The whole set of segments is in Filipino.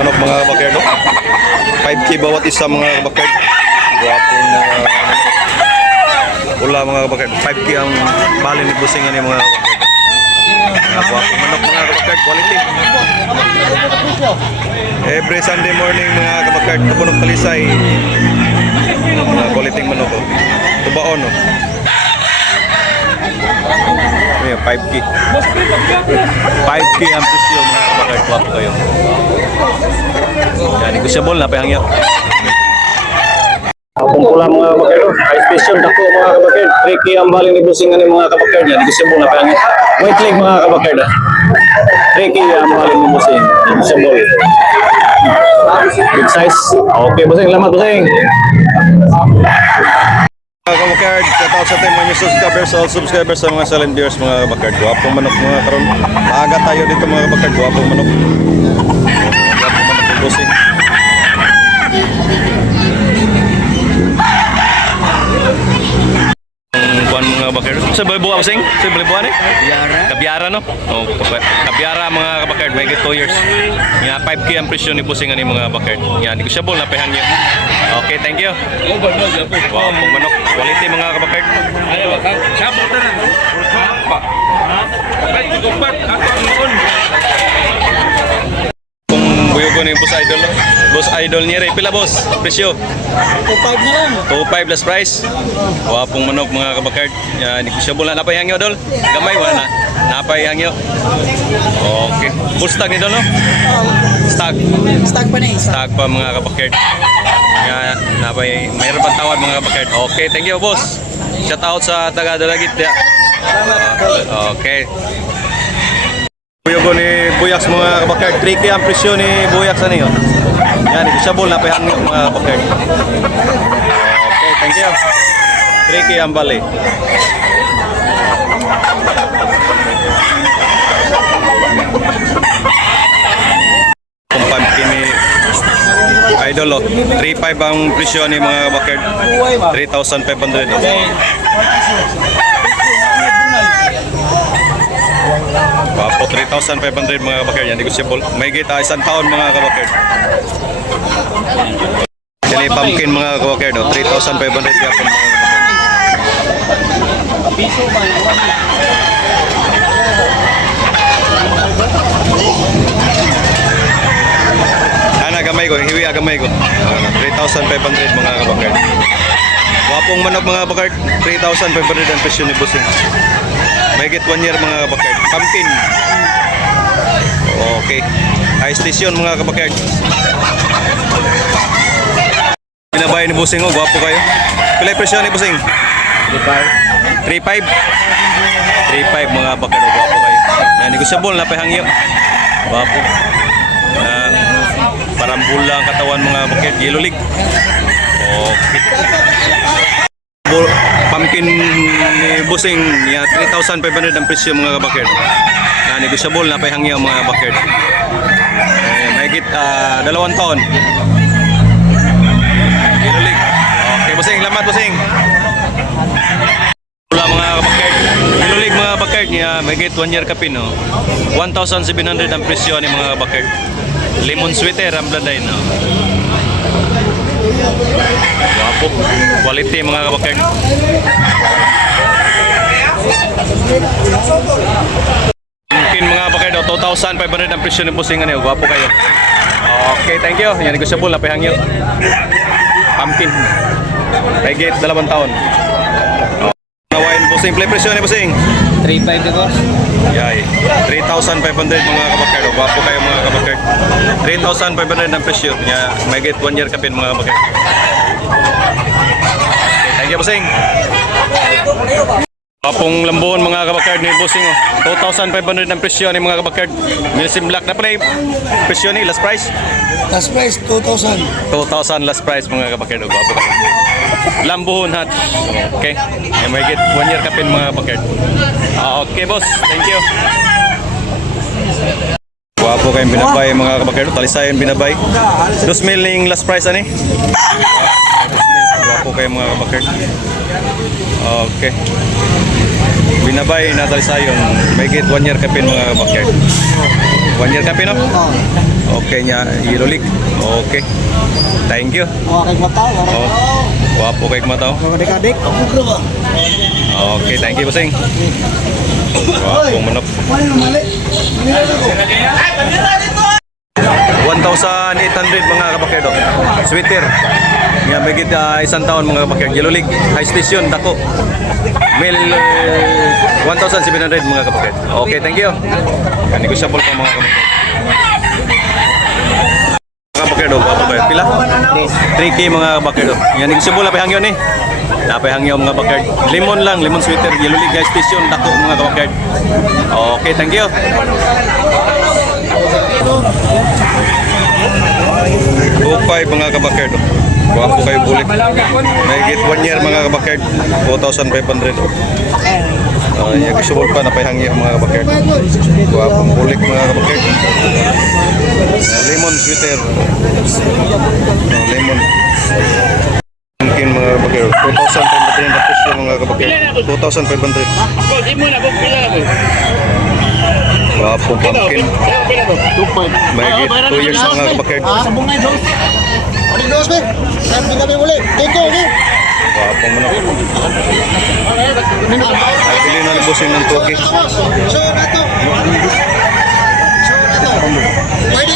manok mga kabakyard. 5K bawat isa mga kabakyard. Gwapong pula mga kabakyard. 5K ang bali ni Busing ani mga kabakyard. Gwapong manok mga kabakyard, quality. Every Sunday morning mga kabakyard, tupunog talisay. Mga quality manok ko. Tubaon no. Ayan, 5K. 5K ang presyo mga kabakyard. Guwapo kayo. Yan, negosyable na pahangyo. Kung pula mga kabakyard, high station dako mga kabakyard. 3K ang bali ni Busing ani mga kabakyard. Yan, negosyable na pahangyo. White leg mga kabakyard. 3K ang bali ni Busing. Negosyable. Big size. Okay, Busing. Salamat, Busing. Mga kabakyard, shoutout sa mga new subscribers, all subscribers sa mga silent viewers mga kabakyard. Guwapong manok mga karon. Maaga tayo dito mga kabakyard. Guwapong manok. Guwapong manok ng Busing. Kuan mga kabakyard. Sa buwa Busing? Sa buwa ni? Kabyara no? Oh, kabyara mga kabakyard. May 2 years. Nga 5K ang presyo ni Busing ani mga kabakyard. Nga negosyable na pahangyo. Okay, thank you. Wow, pong manok. Quality mga kabakyard. Sabot na lang. Ay, gupat. Ato ang noon. Kung buyogo ni Boss Idol. Boss Idol niya rin. Pila boss? Presyo? 2.5 na lang. 2.5 last price. Wow, pong manok mga kabakyard. Negosyable na. Napay hangyo dol. Gamay wala na. Napay hangyo. Okay. Full stock ni dol no? Stock. Stock pa na eh. Stock pa mga kabakyard. Nga, napay mayroon pang tawad mga kabakyard. Okay, thank you boss. Shout out sa taga Dalagit ya. Okay. Buyogo ni Buyaks mga kabakyard. 3K ang presyo ni Buyaks ano yun. Yan, negosyable na pahang yung mga kabakyard. Okay, thank you. 3K ang bali. Kung pumpkin ni Idol, 3.5 ang presyo ni mga kabakyard. 3,500. Wapo, 3,500 mga kabakyard. Yan, negosyable. May kita isang taon mga kabakyard. Chili pumpkin mga kabakyard. 3,500 yapon mga kabakyard. Gamay ko, hiwi agamay ko. 3,500 mga kabakyard. Wapong manok mga kabakyard, 3,500 ang presyo ni Busing. May get 1 year mga kabakyard. Pumpkin. Okay. High station mga kabakyard. Pinabay ni Busing, gwapo kayo. Pilay presyo ni Busing? 3.5. 3.5 mga kabakyard, gwapo kayo. Negosyable na pahangyo. Gwapo. Parambula ang katawan mga kabakyard. Yellow leg. Okay. Pumpkin ni Busing niya 3,500 ang presyo mga kabakyard. Negosyable na pahangyo mga kabakyard. Mahigit 2 taon. Yellow leg. Okay, Busing. Salamat, Busing. Wala mga kabakyard. Yellow leg mga kabakyard niya mahigit 1 year kapin. 1,700 ang presyo ni mga kabakyard. Lemon sweater ang blanday no. Wapo. Quality mga kabakyard. Mungkin mga kabakyard 2,500 ang presyo ni Busing ano. Wapo kayo. Okay, thank you. Yan negosyable na pahangyo. Pumpkin. Higit 2 taon. Nawain Busing. Play presyo ni Busing. 3.5 ito. Yay. 3,500 mga kabakyard. Wapo kayo mga kabakyard. 3,500 ang presyo. May get 1 year kapin mga kabakyard. Okay, thank you Busing. Wapong lambuhon mga kabakyard ni Busing. 2,500 ang presyo ni mga kabakyard. Milsim Black na pala presyo ni last price. Last price, 2,000. 2,000 last price mga kabakyard. Wapo kayo. Lambuhon hat. Okay. May get 1 year kapin mga kabakyard. Okay boss, thank you. Wapo kayong binabay mga kabakyard. Talisayan binabay. 2,000 yung last price ani. Wapo. kayo mga kabakard. Okay. Binabay natal sayon. May git 1 year kapin mga kabakard. 1 year kapin no? Okay nya Yellow League. Okay. Thank you. Okay, mataw. Oh. Wapo kay mataw. Adik-adik. Okay, thank you bossing. Wapo manok. 1,800 mga kabakerd. Sweater. Nga may git isang taon mga kabakerd. Yellow League, high station dako. Mil 1,700 mga kabakerd. Okay, thank you. Negotiable pa mga kabakerd. Mga kabakerd, wapo ba? Pila? 3K mga kabakerd. Yan negotiable pa hangyon eh. Napay hangyo mga kabakerd. Lemon lang, lemon sweater, Yellow League, high station dako mga kabakerd. Okay, thank you. 2.5 mga kabakerd. Wapo kayo bulik. May git 1 year mga kabakerd. 4,500. Yung gusto pa na pahangyo mga kabakerd. Wapong bulik mga kabakerd. Lemon sweater. Lemon. Mungkin mga kabakerd. 2,500 na push yung mga kabakerd. 2,500. Wapong pumpkin. May git 2 years mga kabakerd. Sabong na Jones. Ano dos be? Sabi kami uli. Teko ni. Wapong manok. Bili na libusin ng toki. So nato.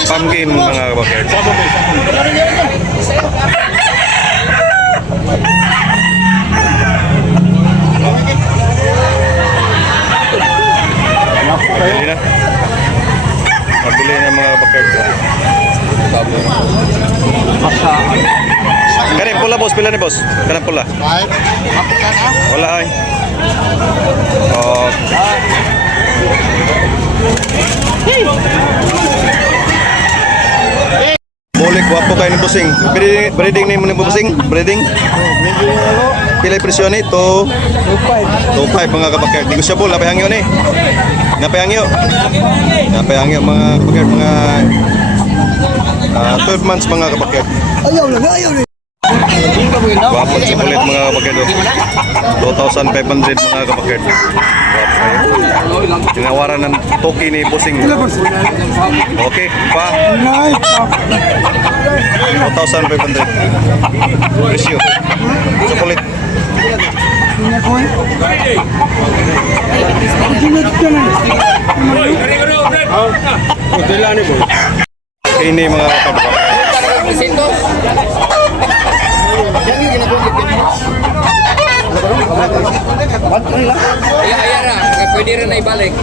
Pumpkin mga kabakerd. Bili na. Bili na mga kabakerd. Kani pula boss, pila ni boss? Kanang pula. Wala ay. Oh. Bulik wapo kayo ni busing. Breeding ni mo ni busing? Breeding? Pila presyo ni? 2.5 mga kabakerd. Negotiable, napay hangyo ni. Napay hangyo. Napay hangyo mga kabakerd, mga 12 months mga kabakerd. Ayaw lang, ayaw lang. Wapo sa kulit mga kabakerd. 2,500 mga kabakerd. Wapo kayo. Tinawaran ng toki ni busing. Okay, pa. 2,500. Presyo. Sa kulit. Ini mga kabakerd. Ayara, pwede rin na ibalik.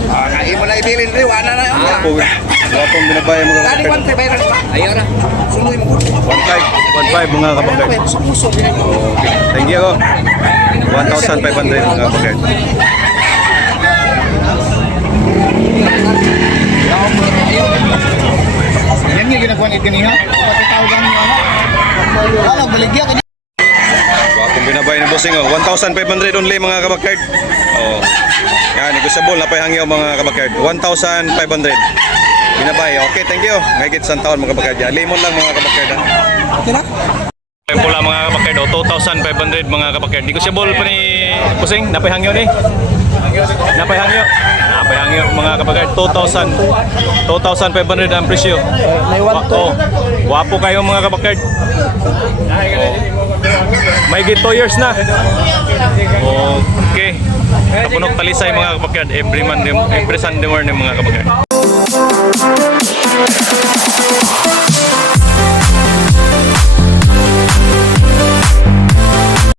Iba na ibilin rin, wala na. Wapong binabay mga kabakerd. Ayara, sunduin mo. 1.5 mga kabakerd. Okay. Thank you. 1,500 mga kabakerd. Yan yung ginagawa ni kanina. Patitawagan niyo ano? Wala, baligya ka. Wapong binabay ni bossing. 1,500 only mga kabakerd. Oh. Yan, negotiable na pahangyo mga kabakerd. 1,500. Binabay. Okay, thank you. May git isang taon mga kabakerd. Lemon lang mga kabakerd. Ay pula mga kabakerd. 2,500 mga kabakerd. Negotiable pa ni bossing. Napahangyo ni. Napahangyo. Napahangyo mga kabakerd. 2,500 ang presyo. Wapo kayo mga kabakerd. May git 2 years na. Okay. Napunok talisay mga kabakerd. Every Sunday morning mga kabakerd.